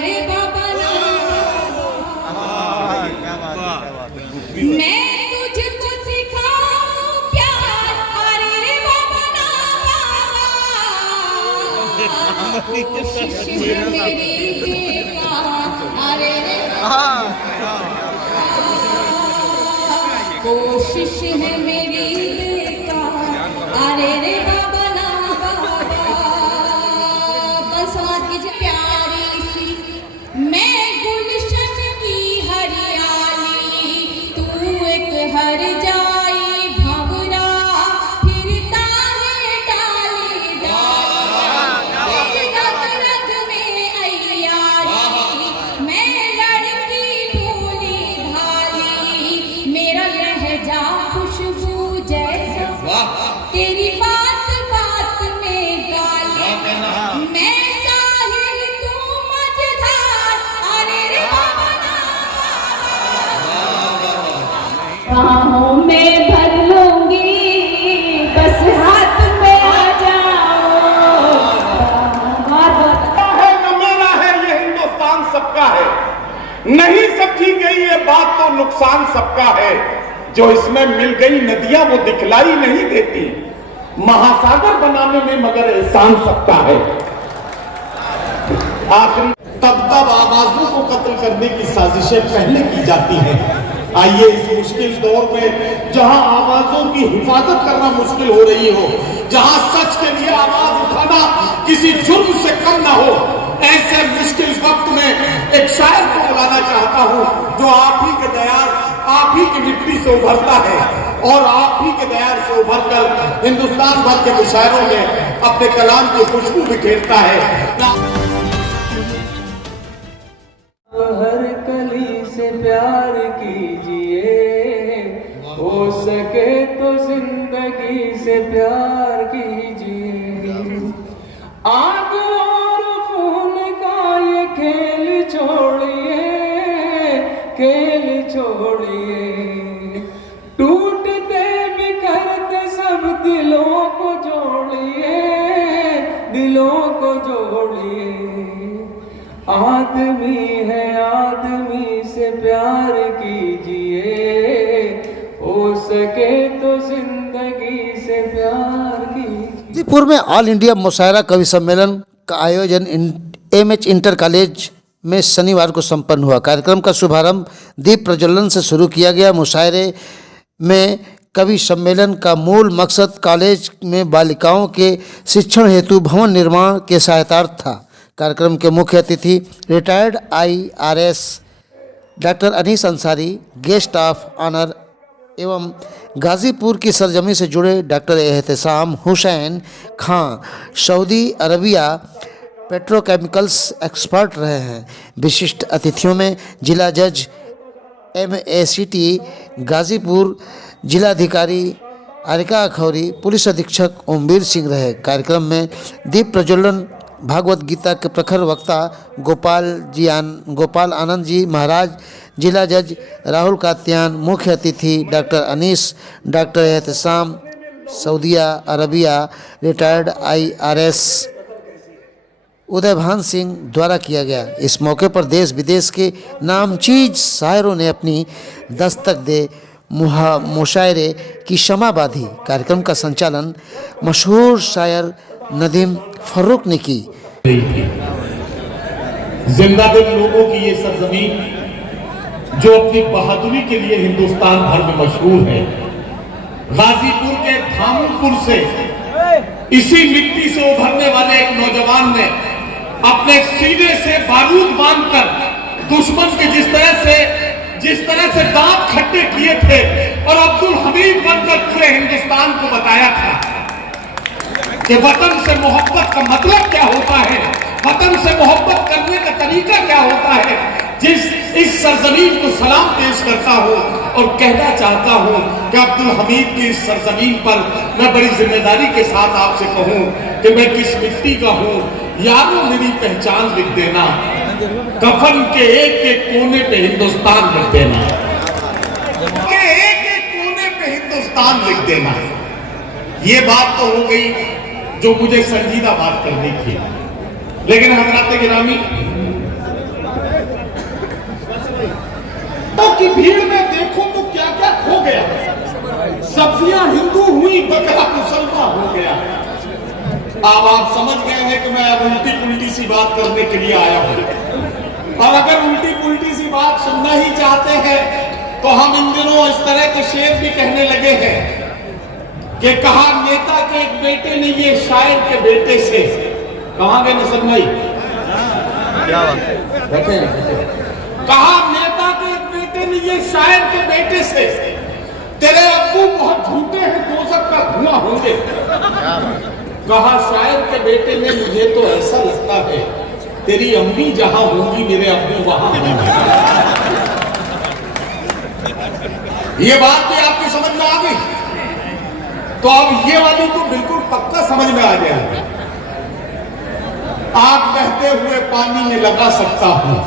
रे बाबा ना मैं तुझको सिखाऊं प्यार, अरे रे बाबा ना कोशिश है मेरी बेकार, अरे रे कोशिश है मेरी बेकार, अरे रे बाबा ना बस समाज की प्यारी सी मैं गुलशन की हरियाली, तू एक हर जाई भंवरा फिरता है डाली डाली रग में अय्यारी, मैं लड़की भोली भाली, मेरा लहजा खुशबू जैसा, तेरी बात बात में गाली, मैं साहिल तू मझधार, अरे रे बाहों में भर लूंगी बस हाथ में आ जाओ। है न मेरा है ये हिंदुस्तान सबका है, नहीं समझी गई ये बात तो नुकसान सबका है, जो इसमें मिल गई नदियां वो दिखलाई नहीं देती, महासागर बनाने में मगर एहसान सबका है। आखिरी तब आवाजों को कत्ल करने की साजिशें पहले की जाती हैं। आइए इस मुश्किल दौर में जहां आवाजों की हिफाजत करना मुश्किल हो रही हो, जहां सच के लिए आवाज उठाना किसी जुर्म से कम ना हो, ऐसे मुश्किल वक्त में एक शायर को बुलाना चाहता हूं जो आप ही के दयाल, आप ही की मिट्टी से उभरता है और आप ही के दयाल से उभरकर हिंदुस्तान भर के मुशायरों में अपने कलाम की खुशबू बिखेरता है। हर कली से प्यार कीजिए, हो सके तो जिंदगी से प्यार कीजिए, आग और खून का ये खेल छोड़िए, खेल छोड़िए, टूटते बिखरते सब दिलों को जोड़िए, दिलों को जोड़िए, आदमी है आदमी से प्यार कीजिए, हो सके तो जिंदगी से प्यार कीजिए। गाजीपुर में ऑल इंडिया मुशायरा कवि सम्मेलन का आयोजन एमएच इंटर कॉलेज में शनिवार को संपन्न हुआ। कार्यक्रम का शुभारंभ दीप प्रज्वलन से शुरू किया गया। मुशायरे में कवि सम्मेलन का मूल मकसद कॉलेज में बालिकाओं के शिक्षण हेतु भवन निर्माण के सहायतार्थ था। कार्यक्रम के मुख्य अतिथि retired IRS doctor Anees Ansari, guest of honour एवं गाजीपुर की सरजमी से जुड़े doctor Ehtesham Hussain Khan Saudi Arabia petrochemicals expert रहे हैं। विशिष्ट अतिथियों में जिला जज MACT गाजीपुर, जिलाधिकारी आरिका अखौरी, पुलिस अधीक्षक ओमवीर सिंह रहे। कार्यक्रम में दीप प्रज्वलन भागवत गीता के प्रखर वक्ता गोपाल आनंद जी महाराज, जिला जज राहुल कात्यान, मुख्य अतिथि डॉक्टर अनीस, डॉक्टर एहतसाम सऊदिया अरबिया रिटायर्ड IRS उदयभान सिंह द्वारा किया गया। इस मौके पर देश विदेश के नामचीज शायरों ने अपनी दस्तक दे मुशायरे की शमा बांधी। कार्यक्रम का संचालन मशहूर शायर नदीम फर्रुख ने की। जिंदादिल लोगों की ये सरजमीन जो अपनी बहादुरी के लिए हिंदुस्तान भर में मशहूर है, गाजीपुर के धामुपुर से इसी मिट्टी से उभरने वाले एक नौजवान ने अपने सीने से बारूद बांधकर दुश्मन के जिस तरह से दांत खट्टे किए थे और अब्दुल हमीद बनकर पूरे हिंदुस्तान को बताया था कि वतन से मोहब्बत का मतलब क्या होता है, वतन से मोहब्बत करने का तरीका क्या होता है। इस सरजमीन को सलाम पेश करता हूँ और कहना चाहता हूँ कि अब्दुल हमीद की इस सरजमीन पर मैं बड़ी जिम्मेदारी के साथ आपसे कहूँ कि मैं किस मिट्टी का हूँ। यारों मेरी पहचान लिख देना, कफन के एक एक कोने पे हिंदुस्तान लिख देना, एक एक कोने पे हिंदुस्तान लिख देना। ये बात तो हो गई जो मुझे संजीदा बात करनी थी, लेकिन हजरात गिरामी की भीड़ में देखो तो क्या क्या खो गया। सब्जियां हिंदू हुई, बकरा मुसलमान हो गया। अब आप समझ गए हैं कि मैं अब उल्टी पुल्टी सी बात करने के लिए आया हूं। और अगर उल्टी पुल्टी सी बात सुनना ही चाहते हैं तो हम इन दिनों इस तरह के शेर भी कहने लगे हैं कि कहा नेता के एक बेटे ने ये शायर के बेटे से, कहां गए नसर भाई, बैठे कहा नेता के एक बेटे ने ये शायर के बेटे से, तेरे अब्बू बहुत झूठे हैं, दोजख का धुआं होंगे। कहा शायर के बेटे ने, मुझे तो ऐसा लगता है तेरी अम्मी जहां होंगी मेरे अब्बू वहां होंगे। ये बात भी आपकी समझ में आ गई? तो अब ये वाली तो बिल्कुल पक्का समझ में आ गया है। आग बहते हुए पानी में लगा सकता हूं,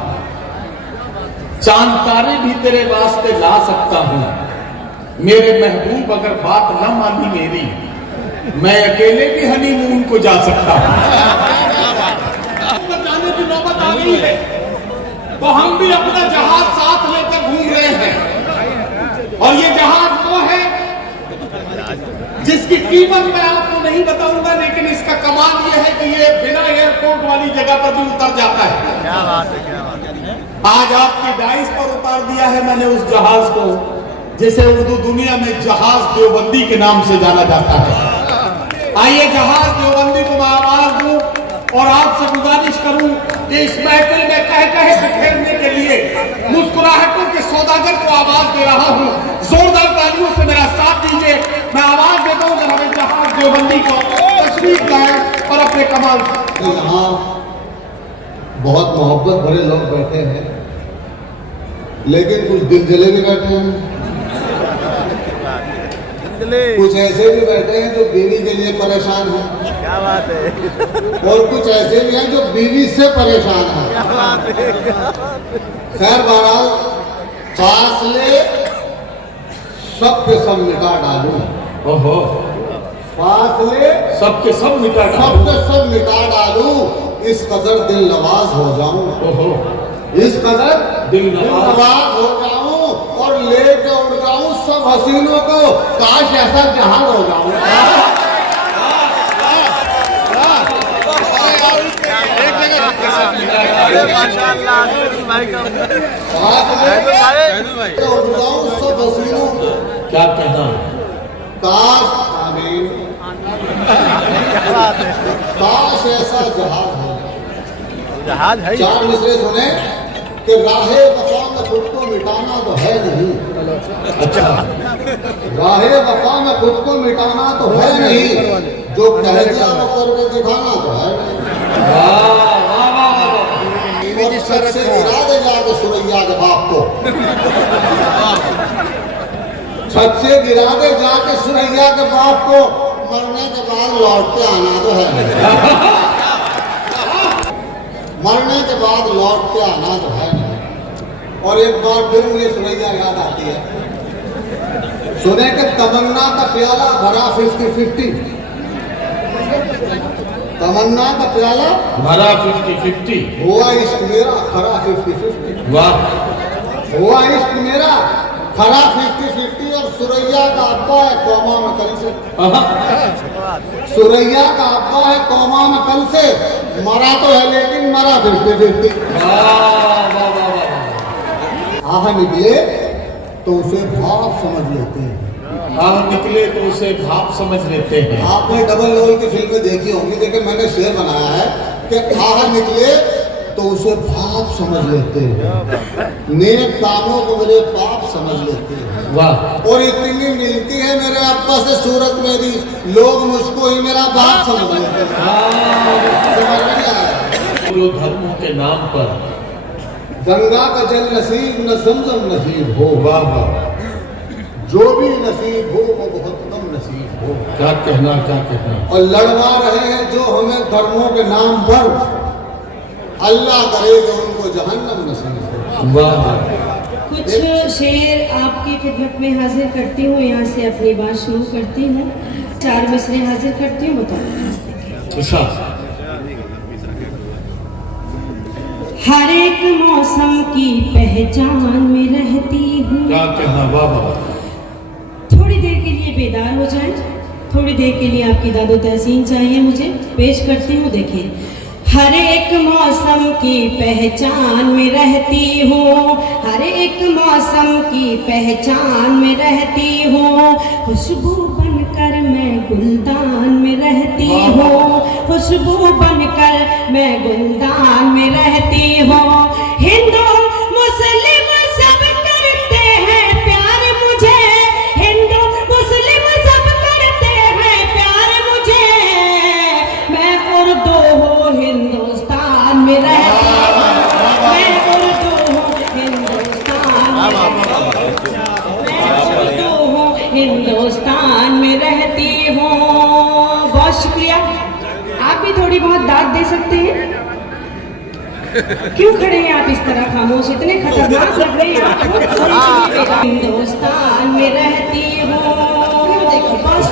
चांद तारे भी तेरे वास्ते ला सकता हूं। मेरे महबूब अगर बात न मानी मेरी, मैं अकेले भी हनीमून को जा सकता हूं। जाने की नौबत आ गई है तो हम भी अपना जहाज साथ लेकर घूम रहे हैं। और ये जहाज वो है जिसकी कीमत मैं आपको नहीं बताऊंगा, लेकिन इसका कमाल ये है कि ये बिना एयरपोर्ट वाली जगह पर भी उतर जाता है। क्या बात है, क्या बात है। आज आपकी डाइस पर उतार दिया है मैंने उस जहाज को जिसे उर्दू दुनिया में जहाज देवबंदी के नाम से जाना जाता है। आइए जहाज देवबंदी को मैं आवाज दूं और आपसे गुजारिश करूं कि इस महफिल में कह कहे बिखेरने के लिए मुस्कुराहटों के सौदागर को आवाज दे रहा हूं। जोरदार तालियों से मेरा साथ दीजिए। मैं आवाज देता हूं कि हमें जहाज देवबंदी को तशरीफ लाए और अपने कमाल। यहाँ बहुत मोहब्बत भरे लोग बैठे हैं, लेकिन कुछ दिल जले भी बैठे हैं, कुछ ऐसे भी बैठे हैं जो बीवी के लिए परेशान हैं। क्या बात है। और कुछ ऐसे भी हैं जो बीवी से परेशान हैं। क्या बात है। खैर बहरहाल फासले सब के सब मिटा डालूं। ओहो, फासले सबके सब मिटा सब के सब मिटा डालूं, इस कदर दिल नवाज हो जाऊं। ओहो, इस कदर दिल नवाज हो जाऊं और लेके उड़ जाऊं सब हसीनों को। काश ऐसा जहाज हो जाऊं। माशाअल्लाह भाई का उड़ जाऊं सब हसीनों को। क्या कहना, काश आमीन, काश ऐसा जहाज हो। जहाज है। चार मिसरे सुने कि राहे वफा में खुद को मिटाना तो है नहीं। अच्छा, राहे वफा में खुद को मिटाना तो है नहीं, जो कह दिया वो करके दिखाना तो है नहीं। और छत से गिरा दे जाके सुरैया के बाप को, छत से गिरा दे जाके सुरैया के बाप को, मरने के बाद लौट के आना तो है नहीं। मरने के बाद लौट के आना तो है नहीं। और एक बार फिर मुझे सुरैया याद आती है। सुने कि तमन्ना का प्याला भरा 50-50, तमन्ना का प्याला भरा 50-50, हुआ इश्क मेरा खरा 50-50, वाह, हुआ इश्क मेरा खरा 50-50। और सुरैया का अब्बा है कौमा में कल से, सुरैया का अब्बा है कौमा में कल से, मरा तो है लेकिन मरा 50-50। आह निकले तो उसे भाव समझ लेते हैं। आह निकले तो उसे भाव समझ लेते हैं। आपने डबल रोल की फिल्में देखी होंगी, देखिए मैंने शेर बनाया है कि आह निकले तो उसे भाव समझ लेते हैं, नेक कामों को मेरे पाप समझ लेते हैं। वाह, और इतनी मिलती है मेरे अब्बा से सूरत मेरी, लोग मुझको ही मेरा बाप समझ लेते हैं। समझ में नहीं आया? बोलो धर्मों के नाम पर गंगा का जल नसीब न जमजम नसीब हो, वाह वाह, जो भी नसीब हो वो बहुत कम नसीब हो। क्या कहना, क्या कहना। और लड़वा रहे हैं जो हमें धर्मों के नाम पर, अल्लाह करेगा उनको जहन्नम नसीब हो। वाह, कुछ शेर आपकी खिदमत में हाजिर करती हूँ, यहाँ से अपनी बात शुरू करती हूँ। 4 मिसरे हाजिर करती हूँ, बताओ। हर एक मौसम की पहचान में रहती हूँ। क्या कहना, वाह वाह। थोड़ी देर के लिए बेदार हो जाएं, थोड़ी देर के लिए आपकी दादो तहसीन चाहिए मुझे, पेश करती हूँ। देखिए, हर एक मौसम की पहचान में रहती हूँ, हर एक मौसम की पहचान में रहती हूँ, खुशबू बनकर मैं गुलदान में रहती हूँ, खुशबू बनकर मैं गुलदान में रहती हूँ। हिंदू मुस्लिम सब करते हैं प्यार मुझे, हिंदू मुस्लिम सब करते हैं प्यार मुझे, मैं उर्दू हूँ हिंदुस्तान में रहती हूँ, मैं उर्दू हूँ हिंदुस्तान हिंदुस्तान में रहती हूँ। बहुत शुक्रिया। आप भी थोड़ी बहुत दाद दे सकते हैं। क्यों खड़े हैं आप इस तरह खामोश, इतने खतरनाक लग रहे हैं आप। हिंदुस्तान में रहती हूँ। देखो बस,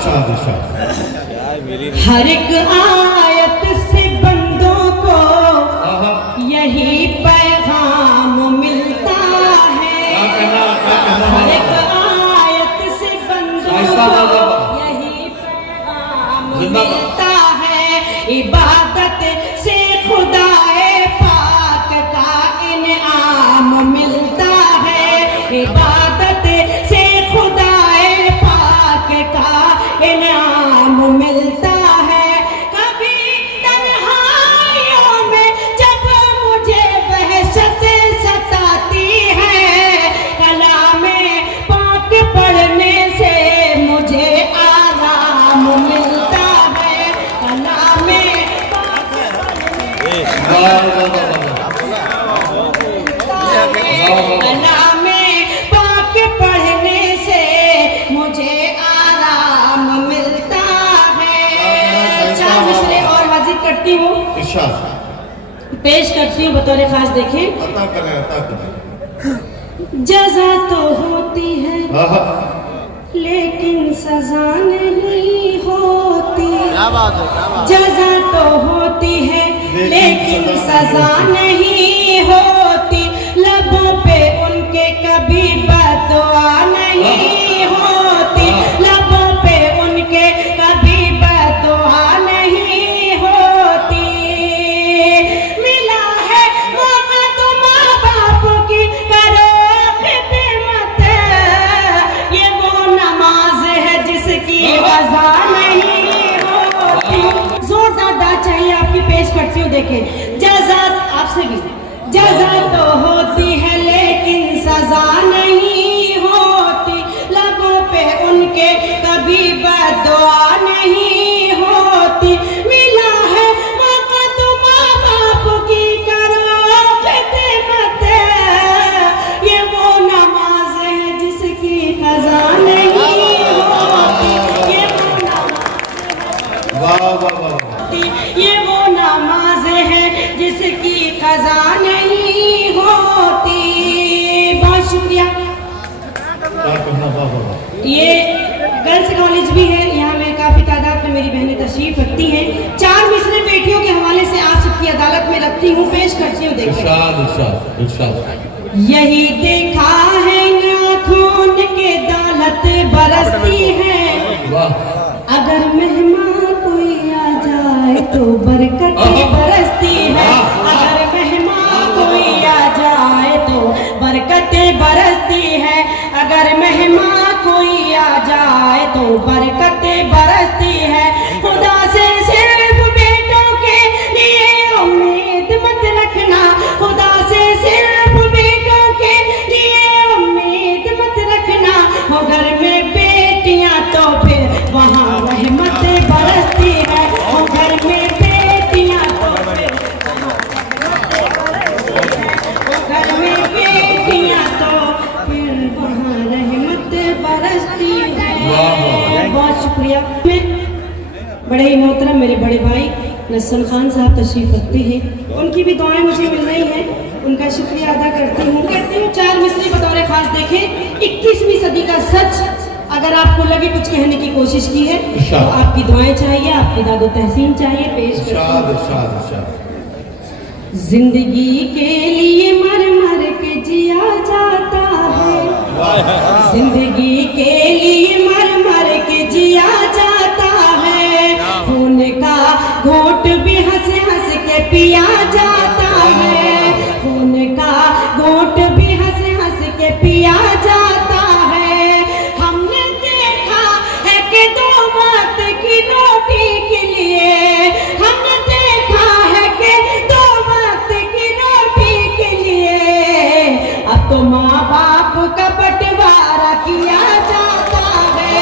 हर एक आयत से बंदों को यही पैगाम मिलता है, हर एक आयत से बंदों को यही पैगाम मिलता है, इबादत से खुदाए पाक का इनाम मिलता है, इबादत से खुदाए पाक का इनाम मिलता है। कभी तन्हाइयों में जब मुझे वहशत सताती है, कलामे पाक पढ़ने से मुझे आराम मिलता है, कलामे पाक कलामे पाक पढ़ने से मुझे आराम मिलता है। चार मिसरे और हाजिर करती हूँ, पेश करती हूँ बतौर खास। देखें, अता करें। जज़ा तो होती है लेकिन सजा नहीं होती, क्या बात है, क्या बात है। जज़ा तो होती है लेकिन सजा नहीं होती, लबों पे उनके कभी बददुआ नहीं होती, लबों पे उनके कभी बददुआ नहीं होती। मिला है मौका तो माँ बाप की करो खिदमत, ये वो नमाज है जिसकी वज़ा नहीं होती। जोरदार दाद चाहिए आपकी, पेश करती हूँ। देखें, जज़ा आपसे भी, जज़ा तो होती है लेकिन सजा नहीं होती, लबों पे उनके कभी बददुआ नहीं होती। मिला है मौका तो माँ बाप की करो खिदमत, ये वो नमाज है जिसकी क़ज़ा नहीं होती, ये वो ये वो नमाज है जिसकी क़ज़ा नहीं होती। बहुत शुक्रिया। ये गर्ल्स कॉलेज भी है, यहाँ में काफी तादाद में मेरी बहनें तशरीफ रखती हैं। चार मिसरे बेटियों के हवाले से आप सबकी अदालत में रखती हूँ, पेश करती हूँ। देखिए, यही देखा है ना खून के दौलत बरसती है, अगर मेहमान कोई आ जाए तो बरकत बरसती है, अगर मेहमान कोई आ जाए तो बरकत बरसती है, अगर मेहमान कोई आ जाए तो बरकत बरसती है। खुदा से सिर्फ बेटों के लिए उम्मीद मत रखना, खुदा से सिर्फ बेटों के लिए उम्मीद मत रखना, हो घर में बेटियां तो फिर वहाँ रहमत बरसती है, हो घर में बेटियां तो फिर घर में बेटियां तो फिर वहाँ रहमत बरसती है। बहुत शुक्रिया। मैं बड़े ही मोहतरम मेरे बड़े भाई नसन खान साहब तशरीफ रखते हैं, उनकी भी दुआएं मुझे मिल रही हैं, उनका शुक्रिया अदा करती हूँ। चार मिसरे बतौर खास। देखें, 21वीं सदी का सच अगर आपको लगे कुछ कहने की कोशिश की है तो आपकी दुआएं चाहिए, आपकी दादो तहसीन चाहिए, पेश करती हूँ। जिंदगी के लिए मर मर के जिया जाता है, जिंदगी के लिए मर मर के जिया जाता है, खून का घोट भी हंस हंस के पिया जाता है, खून का घोट भी हंस हंस के पिया जाता है। हमने देखा है कि दो वक्त की रोटी के लिए, हमने देखा है कि दो वक्त की रोटी के लिए अब तो माँ बाप का बंटवारा किया जाता है,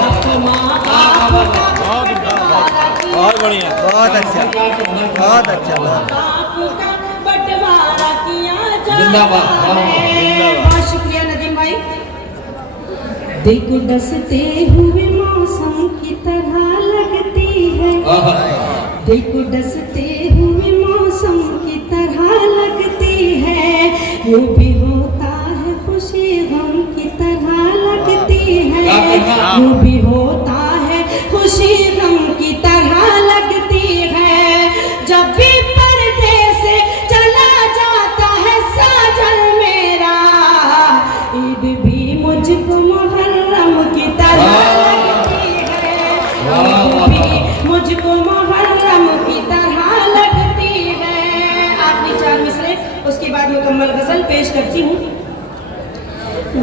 अब तो माँ बाप का बंटवारा किया बहुत बढ़िया, बहुत अच्छा, बहुत अच्छा, बाप का बंटवारा किया जाता जिंदाबाद, है। बहुत शुक्रिया नदीम भाई। दिल को डसते हुए मौसम की तरह लगती है, दिल को डसते हुए मौसम की तरह लगती है, यूं भी होता है खुशी गम की तरह लगती है, यूं भी होता है खुशी गम की तरह लगती है। जब भी पर्दे से चला जाता है साजन मेरा, ईद भी मुझको मुहर्रम की तरह लगती है, ईद भी मुझको मुहर्रम की तरह लगती है। आखिरी 4 मिसरे, उसके बाद मुकम्मल गजल पेश करती हूँ।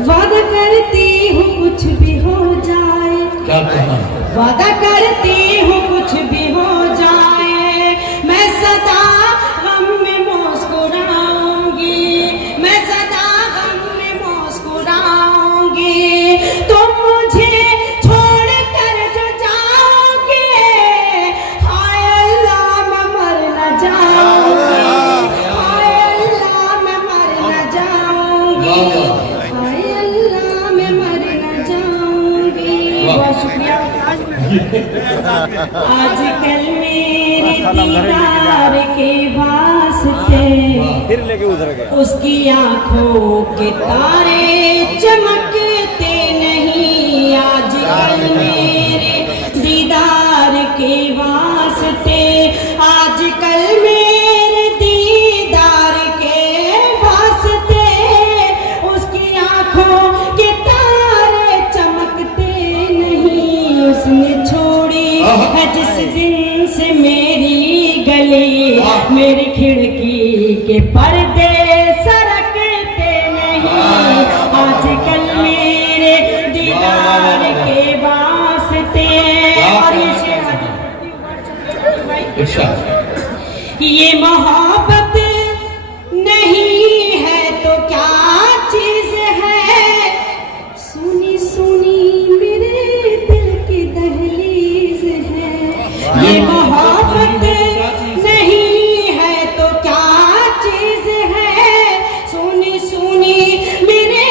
वादा करती हूँ कुछ भी हो जाए, क्या कहना? वादा करती हूँ कुछ भी हो जाए, मैं सदा गम में मुस्कुराऊंगी, मैं सदा गम में मुस्कुराऊंगी। तुम मुझे छोड़ कर जो जाओगे, हाय अल्लाह मैं मर न जाऊंगी, हाय अल्लाह मैं मर न जाऊंगी, हाय अल्लाह मैं मर न जाऊंगी। बहुत शुक्रिया। आजकल मेरे दीदार के वास्ते फिर लेके उधर गया। उसकी आंखों के तारे चमकते नहीं, आजकल मेरे दीदार के वास्ते, आजकल मेरे दीदार के वास्ते उसकी आंखों के तारे चमकते नहीं। उसने छोड़ी है जिस दिन से मेरी गली, मेरी खिड़की के पर्दे सरकते नहीं, आजकल मेरे दीदार के वास्ते। और ये शेर ये मोहब्बत नहीं है तो क्या चीज है, सुनी सुनी मेरे दिल की दहलीज है। ये मोहब्बत नहीं है तो क्या चीज है, सुनी सुनी मेरे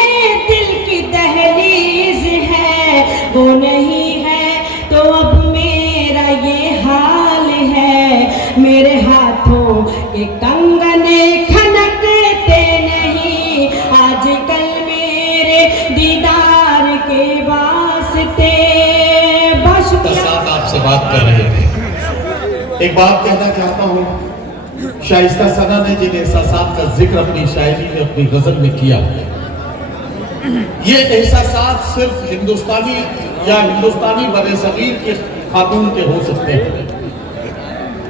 दिल की दहलीज है। वो नहीं है तो अब मेरा ये हाल है, मेरे हाथों के कंगने खनकते नहीं, आजकल मेरे दीदार के वास्ते। बस साथ आपसे बात कर रहे थे। एक बात कहना चाहता हूँ, शाइस्ता सना ने जिन एहसासात का जिक्र अपनी शायरी में, अपनी गजल में किया, ये एहसासात सिर्फ हिंदुस्तानी या हिंदुस्तानी बरे-सगीर के खातून के हो सकते हैं।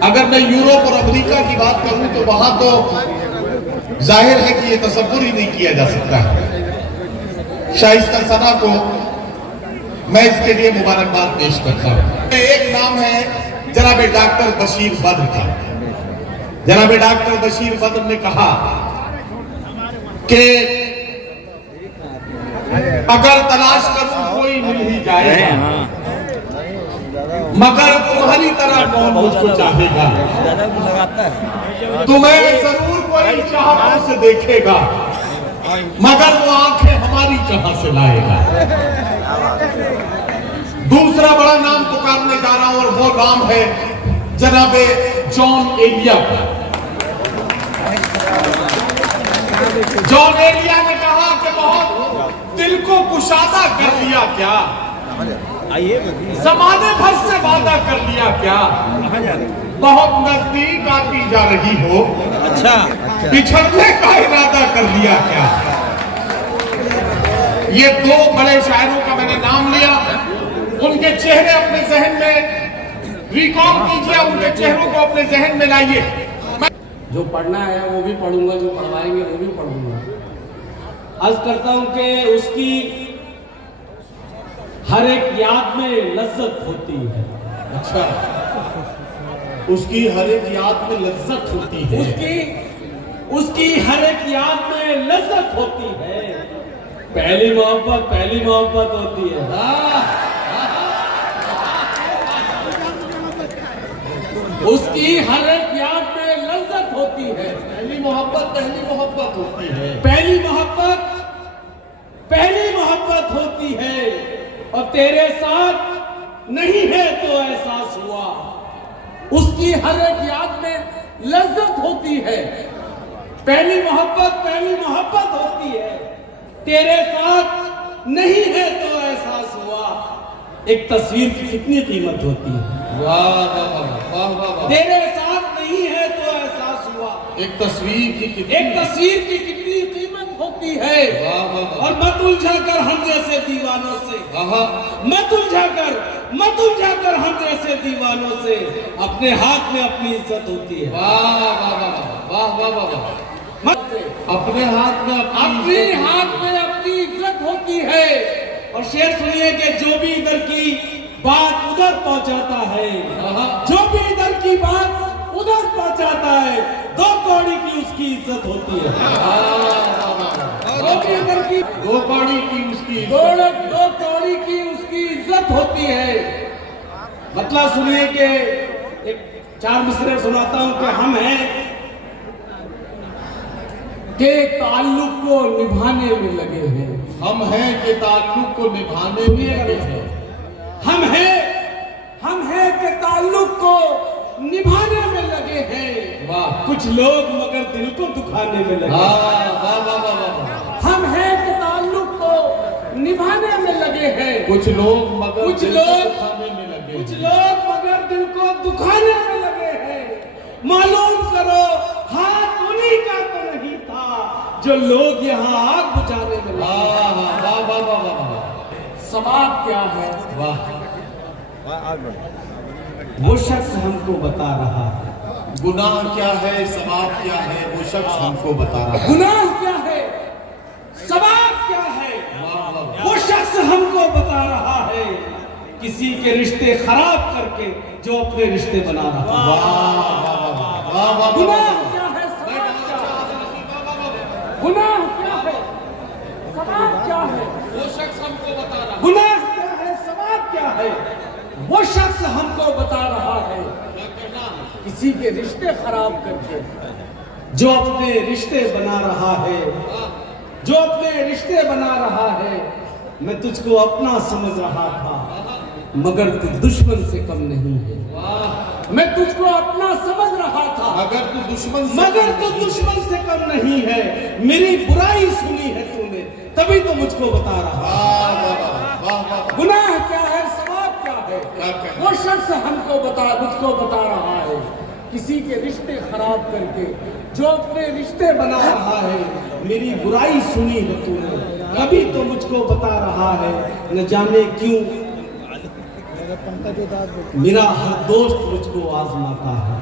अगर मैं यूरोप और अमेरिका की बात करूं तो वहां तो जाहिर है कि ये तसव्वुर ही नहीं किया जा सकता है। शाइस्ता सना को मैं इसके लिए मुबारकबाद पेश करता हूं। एक नाम है जनाब डॉक्टर बशीर बद्र का। जनाब डॉक्टर बशीर बद्र ने कहा कि अगर तलाश करूं कोई मिल ही जाएगा, मगर तुम्हारी तरह कौन मुझको चाहेगा, तुम्हें जरूर कोई चाहतों से देखेगा, मगर वो आंखें हमारी कहां से लाएगा। दूसरा बड़ा नाम पुकारने जा रहा हूं और वो नाम है जनाबे जॉन एलिया का। जॉन एलिया ने कहा कि बहुत दिल को कुशादा कर लिया क्या, जमाने भर से वादा कर लिया क्या, बहुत नजदीक आती जा रही हो, अच्छा बिछड़ने का इरादा कर लिया क्या। ये दो बड़े शायरों का मैंने नाम लिया, उनके चेहरे अपने जहन में रिकॉल कीजिए, उनके चेहरों को अपने जहन में लाइए। जो पढ़ना है वो भी पढ़ूंगा, जो पढ़वाएंगे वो भी पढ़ूंगा। अर्ज करता हूं कि उसकी हर एक याद में लज्जत होती है। अच्छा, उसकी हर एक याद में लज्जत होती है। उसकी हर एक याद में लज्जत होती है। पहली मोहब्बत होती है। उसकी हर एक याद में लज्जत होती है। पहली मोहब्बत होती है। पहली मोहब्बत होती है और तेरे साथ नहीं है तो एहसास हुआ। उसकी हर एक याद में लज्जत होती है। पहली मोहब्बत होती है, तेरे साथ नहीं है तो एहसास हुआ। एक तस्वीर की कितनी कीमत होती है। वाह वाह वाह वाह वाह। तेरे साथ नहीं है तो एहसास हुआ। एक तस्वीर की कितनी कीमत होती है। वाह वाह वाह। और मत उलझा कर हम जैसे दीवानों से, मत उलझा कर हम जैसे दीवानों से अपने हाथ में अपनी इज्जत होती है। वाह वाह वाह वाह वाह वाह। अपने हाथ में अपनी इज्जत होती है। और शेर सुनिए कि जो भी इधर की बात उधर पहुंचाता है, जो भी इधर की बात उधर पहुंचाता है, दो कौड़ी की उसकी इज्जत होती है। जो भी इधर की दो कौड़ी की उसकी इज्जत होती है। मतलब सुनिए कि एक 4 मिसरे सुनाता हूं कि हम हैं के ताल्लुक को निभाने में लगे हैं। हम हैं कि ताल्लुक को निभाने में लगे हैं। हम हैं कि ताल्लुक को निभाने में लगे हैं। वाह। कुछ लोग मगर दिल को दुखाने में लगे। हम हैं कि ताल्लुक को निभाने में लगे हैं। कुछ लोग मगर कुछ दिल लोग को दुखाने में लगे हैं। कुछ लोग मगर दिल को दुखाने में लगे हैं। मालूम करो हाथ उन्हीं का तो नहीं था जो लोग यहाँ आग बुझाने में लगे। वाह वाह वाह वाह। सवाब क्या है? वाह। वो शख्स हमको बता रहा है। गुनाह क्या है, सवाब क्या है, वो शख्स हमको बता रहा है। गुनाह क्या है, सवाब क्या है, वो शख्स हमको बता रहा है। किसी के रिश्ते खराब करके जो अपने रिश्ते बना रहा है। गुनाह क्या है, सवाब क्या है? गुनाह क्या है, सवाब क्या है? वो शख्स हमको बता रहा है। गुनाह क्या है, सवाब क्या है? वो शख्स हमको बता रहा है। किसी के रिश्ते खराब करके जो अपने रिश्ते बना रहा है, जो अपने रिश्ते बना रहा है। मैं तुझको अपना समझ रहा था मगर तू दुश्मन से कम नहीं है। मैं तुझको अपना समझ रहा था मगर तू दुश्मन से कम नहीं है। मेरी बुराई सुनी है तूने तभी तो मुझको बता रहा है। गुनाह क्या है, सवाब क्या है? वो शख्स मुझको बता रहा है। किसी के रिश्ते खराब करके जो अपने रिश्ते बना रहा है। मेरी बुराई सुनी है तूने तभी तो मुझको बता रहा है। न जाने क्यों मेरा हर दोस्त मुझको आजमाता है।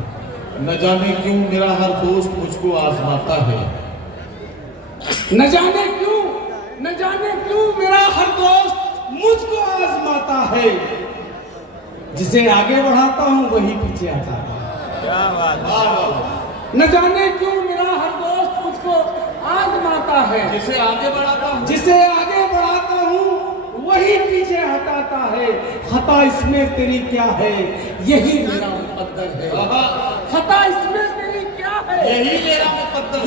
न जाने क्यों मेरा हर दोस्त मुझको आजमाता है। न जाने क्यों मेरा हर दोस्त मुझको आजमाता है। जिसे आगे बढ़ाता हूँ वही पीछे हटाता है। क्या बात। न जाने क्यों मेरा हर दोस्त मुझको आजमाता है। जिसे आगे बढ़ाता हूँ वही पीछे हटाता है। खता इसमें तेरी क्या है, यही मेरा मुकद्दर है। खता इसमें तेरी क्या है,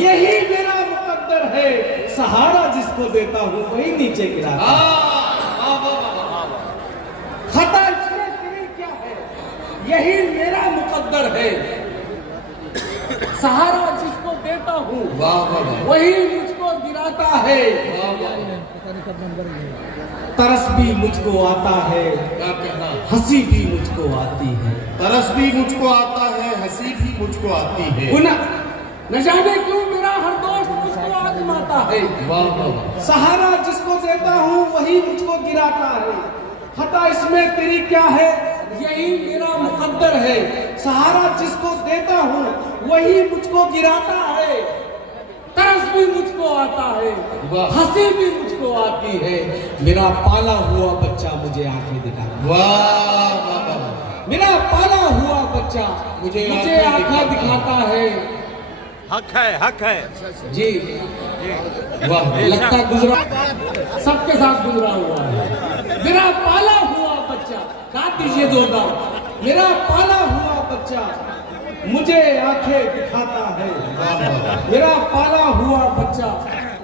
यही मेरा मुकद्दर है। सहारा जिसको देता हूँ वही नीचे गिराता है। खता इसमें तेरी क्या है, यही मेरा मुकद्दर है। सहारा जिसको देता हूँ वही मुझको गिराता है। तरस भी मुझको आता है, क्या कहना, हंसी भी मुझको आती है। तरस भी मुझको आता है, हंसी भी मुझको आती है। न जाने क्यों मेरा हर दोस्त मुझको आजमाता है। वाह वाह वाह। सहारा जिसको देता हूँ वही मुझको गिराता है। खता इसमें तेरी क्या है, यही मेरा मुकद्दर है। सहारा जिसको देता हूँ वही मुझको गिराता है। तरस भी मुझको आता है, हंसी भी मुझको आती है। मेरा पाला हुआ बच्चा मुझे आंखें दिखाता है। वाह वाह वाह। मेरा पाला हुआ बच्चा मुझे आंखें दिखाता है। हक है जी वाह, लगता गुजरा सबके साथ गुजरा हुआ है। मेरा पाला हुआ बच्चा, गा दीजिए जोरदार। मेरा पाला हुआ बच्चा मुझे आंखें दिखाता है। मेरा पाला हुआ बच्चा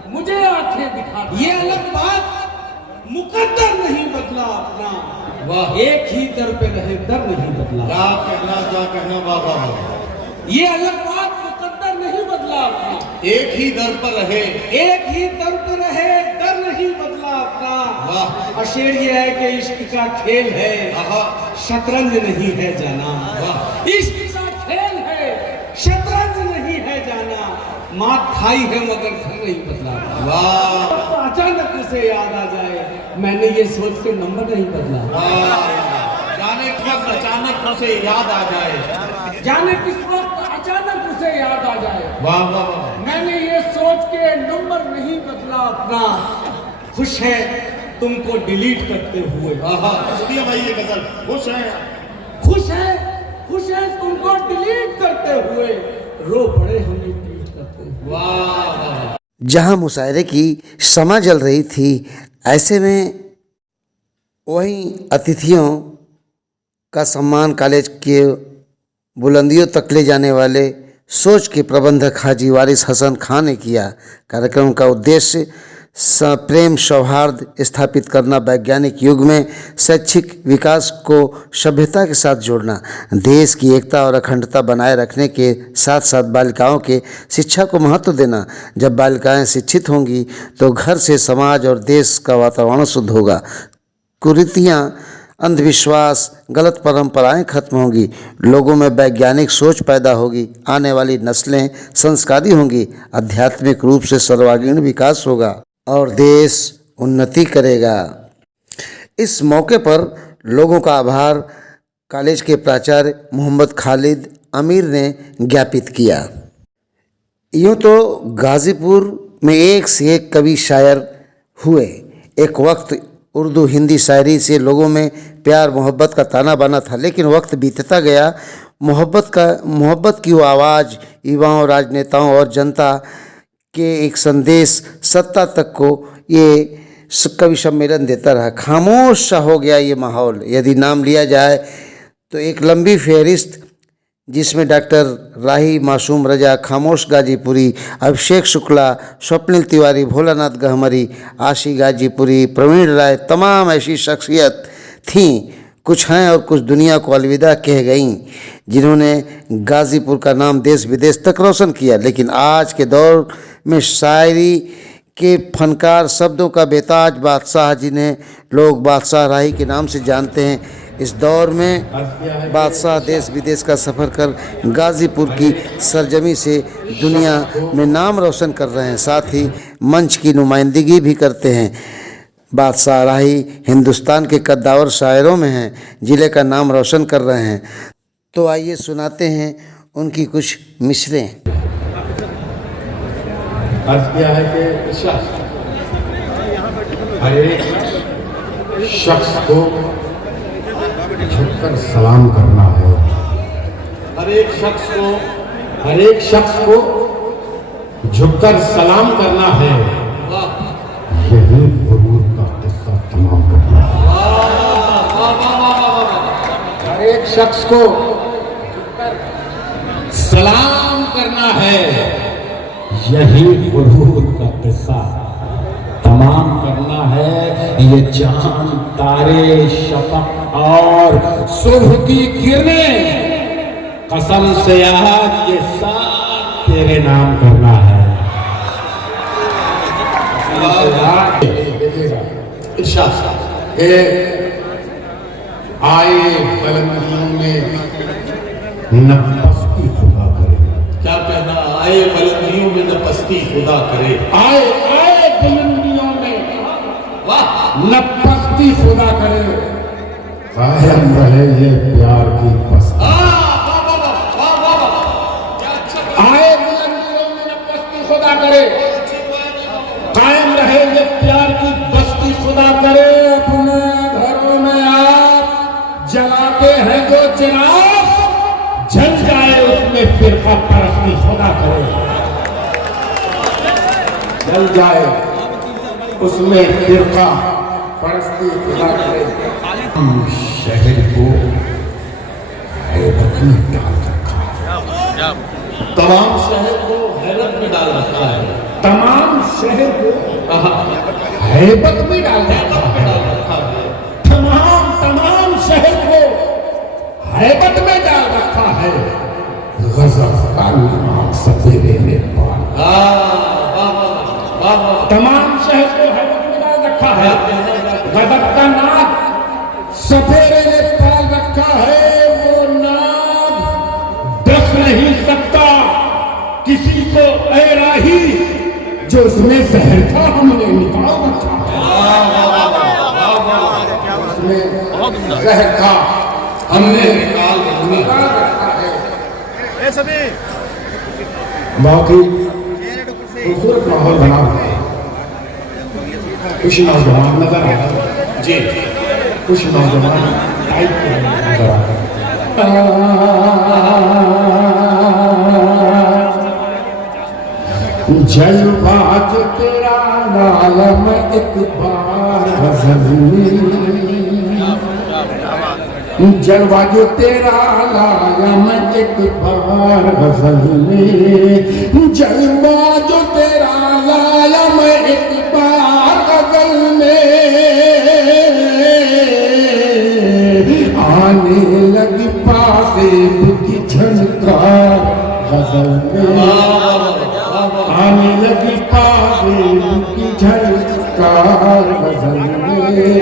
मुझे आंखें दिखाता। ये अलग बात, मुकद्दर नहीं बदला अपना। वाह। एक ही दर पे रहे, दर नहीं बदला। क्या कहना, वाह वाह वाह। ये अलग बात, मुकद्दर नहीं बदला अपना। एक ही दर पर रहे, एक ही दर पर रहे, दर नहीं बदला अपना। वाह। और शेर ये है कि इश्क का खेल है, आहा। शतरंज नहीं है जाना। वाह। इश्क का खेल है, शतरंज नहीं है जाना। मात खाई है मगर घर नहीं बदला। वाह। तो अचानक उसे याद आ जाए, मैंने ये सोच के नंबर नहीं बदला। वाह। जाने कब अचानक उसे याद आ जाए, जाने किस वक्त अचानक उसे याद आ जाए। वाह वाह वाह। मैंने ये सोच के नंबर नहीं बदला अपना। खुश है तुमको डिलीट करते हुए। आहा, सुनिए भाई ये गजल। खुश है, खुश है, खुश है तुमको डिलीट करते हुए। रो पड़े हम ट्वीट करते हुए। वाह वाह। जहाँ मुशायरे की समा जल रही थी, ऐसे में वहीं अतिथियों का सम्मान कॉलेज के बुलंदियों तक ले जाने वाले सोच के प्रबंधक हाजी वारिस हसन खान ने किया। कार्यक्रम का उद्देश्य प्रेम सौहार्द स्थापित करना, वैज्ञानिक युग में शैक्षिक विकास को सभ्यता के साथ जोड़ना, देश की एकता और अखंडता बनाए रखने के साथ साथ बालिकाओं के शिक्षा को महत्व देना। जब बालिकाएं शिक्षित होंगी तो घर से समाज और देश का वातावरण शुद्ध होगा, कुरीतियाँ, अंधविश्वास, गलत परंपराएं खत्म होंगी, लोगों में वैज्ञानिक सोच पैदा होगी, आने वाली नस्लें संस्कारी होंगी, आध्यात्मिक रूप से सर्वांगीण विकास होगा और देश उन्नति करेगा। इस मौके पर लोगों का आभार कॉलेज के प्राचार्य मोहम्मद खालिद अमीर ने ज्ञापित किया। यूँ तो गाज़ीपुर में एक से एक कवि शायर हुए। एक वक्त उर्दू हिंदी शायरी से लोगों में प्यार मोहब्बत का ताना बाना था, लेकिन वक्त बीतता गया, मोहब्बत की वो आवाज़ युवाओं, राजनेताओं और जनता के एक संदेश सत्ता तक को ये कवि सम्मेलन देता रहा। खामोश सा हो गया ये माहौल। यदि नाम लिया जाए तो एक लंबी फहरिस्त जिसमें डॉक्टर राही मासूम रजा, खामोश गाजीपुरी, अभिषेक शुक्ला, स्वप्निल तिवारी, भोलानाथ गहमरी, आशी गाजीपुरी, प्रवीण राय, तमाम ऐसी शख्सियत थीं, कुछ हैं और कुछ दुनिया को अलविदा कह गईं, जिन्होंने गाज़ीपुर का नाम देश विदेश तक रोशन किया। लेकिन आज के दौर में शायरी के फनकार, शब्दों का बेताज बादशाह, जिन्हें लोग बादशाह राही के नाम से जानते हैं, इस दौर में बादशाह देश विदेश का सफ़र कर गाज़ीपुर की सरजमी से दुनिया में नाम रोशन कर रहे हैं, साथ ही मंच की नुमाइंदगी भी करते हैं। बादशाह राही हिंदुस्तान के कद्दावर शायरों में हैं, ज़िले का नाम रोशन कर रहे हैं। तो आइए सुनाते हैं उनकी कुछ मिसरें। अर्ज किया है कि हर एक शख्स को झुककर सलाम करना है। हर एक शख्स को झुककर सलाम करना है। वाह। यही गुरूर का किस्सा तमाम करना है। हर एक शख्स को सलाम करना है, यही गुरूर का किस्सा तमाम करना है। ये चांद, तारे, शफक और सुबह की किरणें, कसम से आज ये सब तेरे नाम करना है। इरशाद कि आए बुलंदियों में न पस्ती खुदा करे। क्या कहना, आए बुलंदियों में न पस्ती खुदा करे। आए आए बुलंदियों में वाह, न पस्ती खुदा करे, कायम रहे ये प्यार की पस्ती। आए बुलंदियों में न पस्ती खुदा करे, कायम रहे ये प्यार की बस्ती खुदा करे। अपने घरों में आप जलाते हैं जो चिराग, जल जाए उसमें फिरका परस्ती खुदा करे। जल जाए उसमें फिरका परस्ती खुदा करे। हम शहर को हैरत में डाल रखा है, तमाम शहर को हैरत में डाल रखा है। तमाम शहर को हैबत में डाल रखा है। तमाम शहर को हैबत में डाल रखा है। गजब का नाक सफेरे में पाल, तमाम शहर को हैबत में डाल रखा है। गजब का नाक सफेरे ने पाल रखा है। वो नाग डस नहीं सकता किसी को ऐराही, जो उसमें जहर था हमने निकाल रखा है। उसमें जहर था हमने निकाल रखा है। बहुत ही खूबसूरत माहौल बना हुआ है। कुछ नौजवान नजर आ रहे हैं जी, कुछ नौजवान टाइप के नजर आ रहे हैं। जलवाज तेरा नालम एक बार गजल में, जलवाज तेरा लालम एक बार गजल में, जलवाज तेरा लालम एक बार गजल में, आने लगी पासे की झनकार गजल में, आने लगी पासे की झनकार गजल में,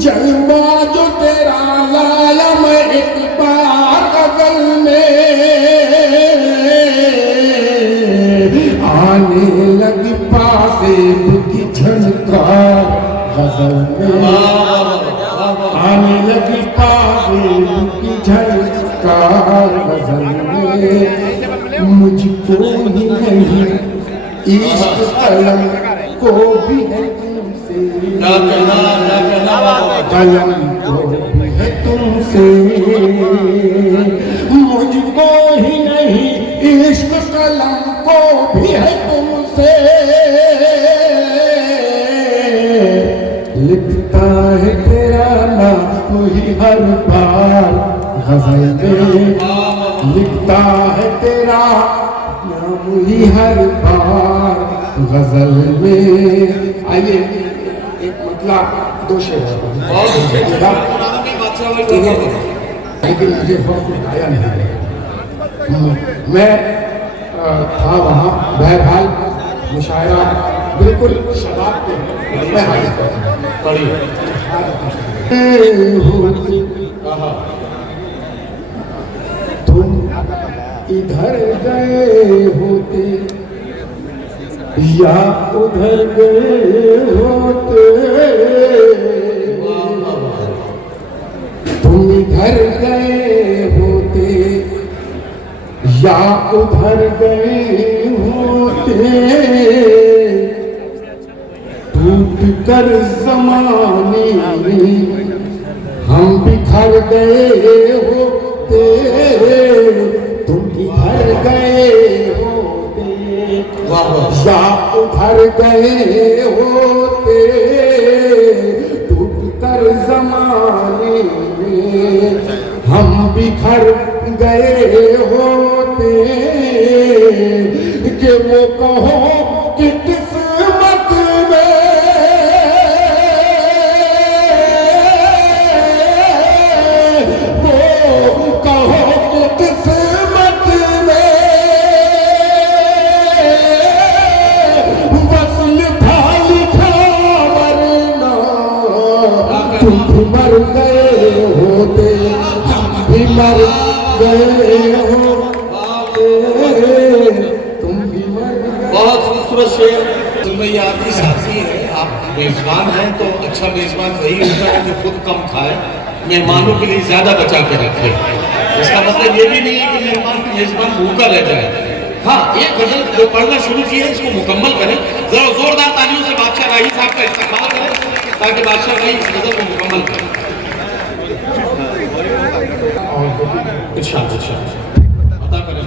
जलवा जो तेरा लालम एक बार गजल में, आने लगी पासे की झनकार गजल में, आने लगी पासे की झनकार गजल में। मुझको ही नहीं इश्क कलम को भी है तुमसे, कलम को भी है तुमसे, मुझको ही नहीं इश्क कलम को भी है तुमसे, लिखता है तेरा नाम ही हर बार गजल में, लिखता है तेरा नाम ही हर बार गजल में। आइए एक मतलब दो शेर लेकिन मुझे बहुत कुछ आया नहीं। मैं था वहाँ बहरहाल मुशायरा बिल्कुल शबाब के मैं हाजिर करता तुम इधर गए होते या उधर गए होते, तुम इधर गए होते या उधर गए होते, टूट कर जमाने में हम बिखर गए होते, तुम इधर गए होते या उधर गए होते, टूट कर जमाने में हम बिखर गए होते, कि वो कहो कि किस्मत में वो कहो कि किस्मत में वसल था लिखा, वरना की शादी है, आप मेजबान हैं तो अच्छा मेजबान वही होता है कि खुद कम खाए, मेहमानों के लिए ज्यादा बचा के रखे। इसका मतलब ये भी नहीं है कि मेजबान भूखा रह जाए। हाँ, एक गजल जो पढ़ना शुरू की है इसको मुकम्मल करें। जरा जोरदार तालियों से बादशाह राही साहब का इस्तेमाल करें ताकि बादशाह राही इस गजल को मुकम्मल करें। इरशाद अता करें।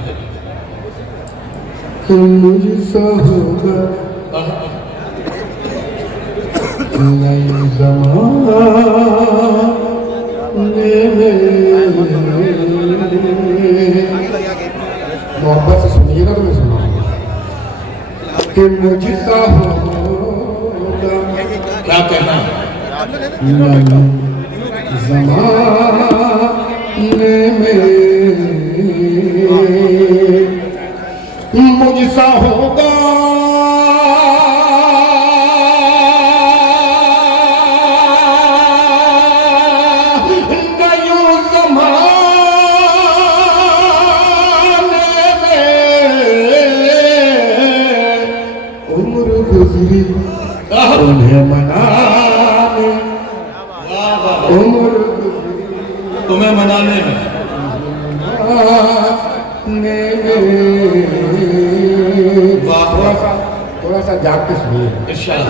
मुझसे होगा नई मोहब्बत से सुनिएगा तो मैं सुनाऊंगा कि मुझसा होगा क्या कहना ज़माने में मुझसा होगा उन्हें मनाने उम्र तुम्हें मनाने में थोड़ा सा जाग के सुनिए। इरशाद।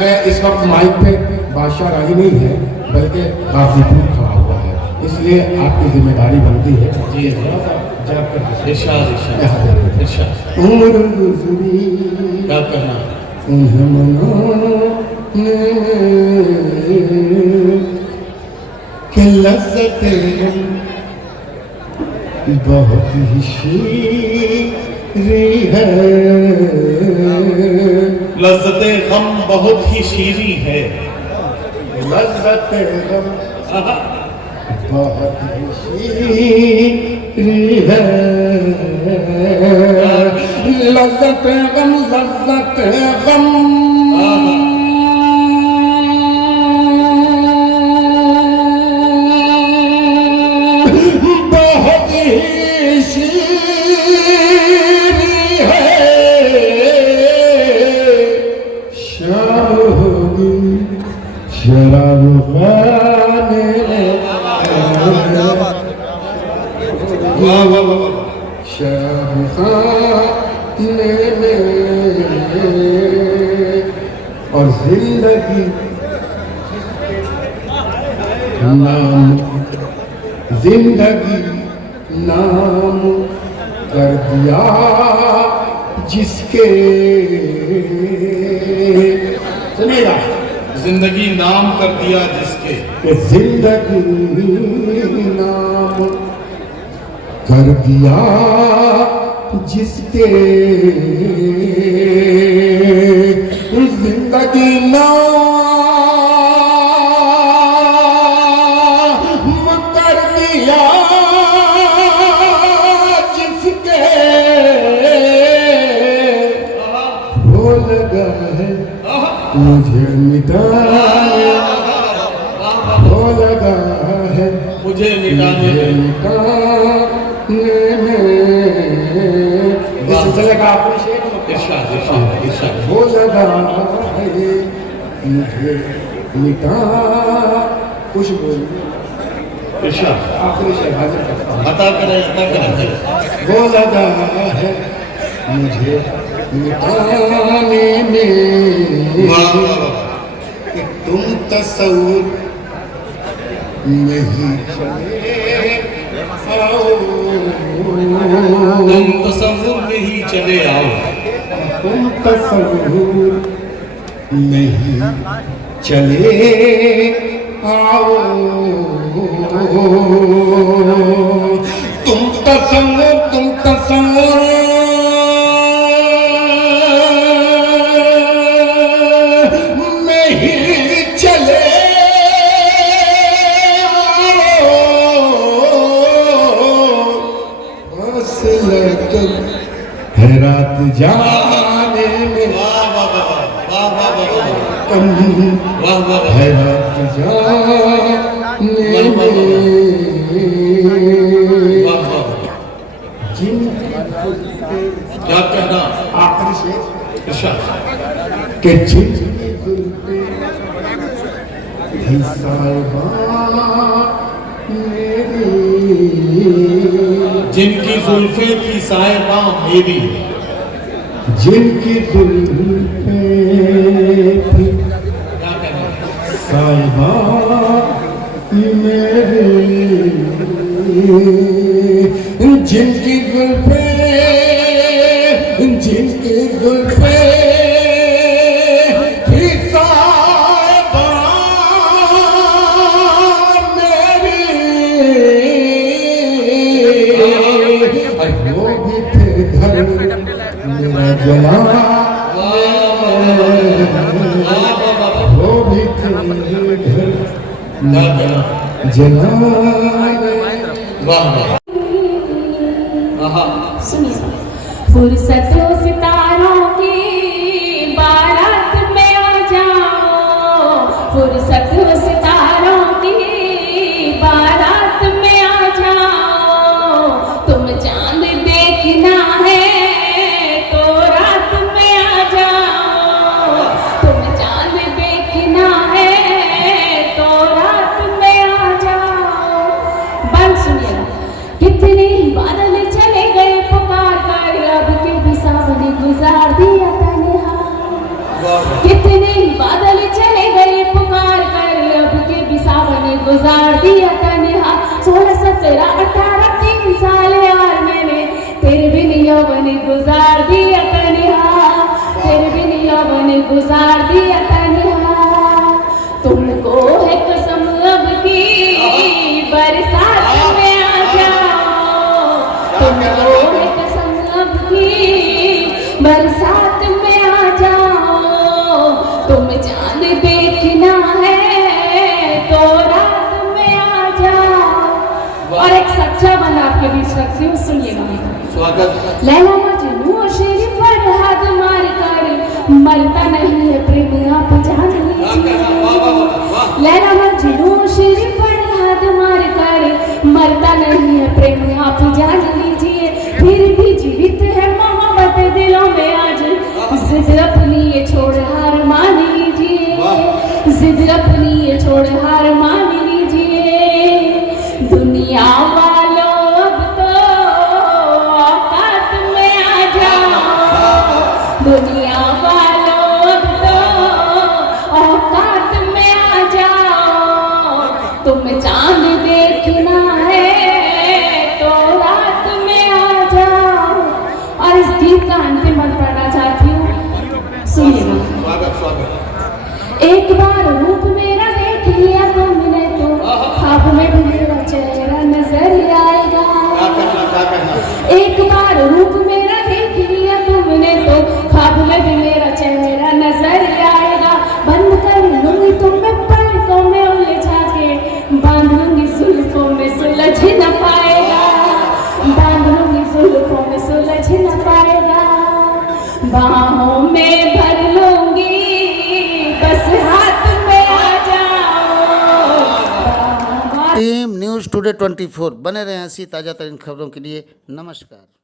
मैं इस वक्त माइक पे बादशाह राही नहीं है बल्कि गाजीपुर खड़ा हुआ है, इसलिए आपकी जिम्मेदारी बनती है जी थोड़ा सा जाग कर इरशाद इरशाद इरशाद। उम्र गुजरी क्या कहना उन्हें मनाने के लज़्ज़तें बहुत ही शीरी है, लज्जते गम बहुत ही शीरी है, लज़्ज़ते गम बहुत ही शीरी है, लज़्ज़ते गम बहुत ही शीरी है, शाम होगी शराब खाने शाम खाने में और जिंदगी नाम जिंदगी नाम कर दिया जिसके, सुनिएगा, जिंदगी नाम कर दिया जिसके, कि जिंदगी नाम कर दिया जिसके, जिंदगी नाम कर दिया जिसके, वो लगा है मुझे मिटाने, वो लगा है मुझे मिटाने में। इस सिलसिले का आपने शेर इरशाद इरशाद इरशाद। वो लगा है मुझे मिटा कुछ बोल इरशाद आखिरी शेर हाजिर करता हूँ। अता करें अता करें। वो लगा है मुझे मिटाने में वाह वाह वाह। कि तुम तस्वुर नहीं चले आओ, तुम तसव्वुर में ही चले आओ, तुम तस्वुर नहीं चले आओ, तुम तस्वुर नहीं चले है रात जाने में वाह वाह वाह वाह वाह वाह वाह कम वाह वाह है रात जाने में वाह वाह। जिन क्या कहना आखिरी से कि जिनकी जुल्फे भी साहिबा मेरी, जिनकी जुल्फे की साहिबा मेरी, जिनकी जुल्फे भी साहिबा मेरी, जिनकी जुल्फे, जिनकी जुल्फे भी साहिबा मेरी, वो भी थे घर मेरा जला, वो भी थे घर मेरा जला। सुनिए, फुर्सतों सितारों की बारात में आ जाओ, फुर्सतों सितारों की बारात में आ जाओ, तुम चांद देखना है तो रात में आ जाओ, तुम चांद देखना है तो रात में आ जाओ। बंद सुनिए, कितने ही बादल चले गए पुकार कर, अब के भी सावन गुजार दिया तन्हा। कितने ही बादल चले गए पुकार कर, अब के भी सावन गुजार दिया तन्हा। 16, 17, 18, 3 साल यार मैंने तेरे बिन यौवन गुजार दिया तन्हा, तेरे बिन यौवन गुजार दिया तन्हा। तुमको है कसम अब की बरसात में आ जाओ, तुमको है कसम अब की बरसात में आ जाओ, तुम चांद देखना है तो रात में आ जाओ। और एक सच्चा बंदा आपके बीच रखती हूँ, सुनिएगा मेरा। स्वागत। लैला मजनू और शेर फरहाद मार कर मरता नहीं है प्रेम आप जान लीजिए। लैला मजनू और शेर फरहाद मार कर मरता नहीं है प्रेम आप जान लीजिए। फिर भी जीवित है मोहब्बत दिलों में आज, जिद अपनी ये छोड़ हार मान लीजिए, जिद अपनी ये छोड़ हार मान लीजिए। दुनिया वालों अब तो औकात में आ जाओ, दुनिया वालों अब तो औकात में आ जाओ, तुम चांद देखना है तो रात में आ जाओ। और इस गीत का अंतिम अंत पढ़ना चाहती हूँ, सुनिएगा। स्वागत स्वागत। एक बार रूप मेरा देख लिया तुमने तो ख्वाब में भी मेरा चेहरा नजर आएगा। एक बार रूप मेरा देख लिया तुमने तो ख्वाब में भी मेरा चेहरा नजर आएगा। बंद कर लूंगी तुम्हें पलकों में उलझा के, बांध लूंगी जुल्फों में सुलझ न पाएगा, बांध लूंगी जुल्फों में सुलझ न पाएगा। बाहों में भर लूंगी बस हाथ में आ जाओ। टीम न्यूज़ टुडे 24 बने रहे ऐसी ताज़ा तरीन खबरों के लिए। नमस्कार।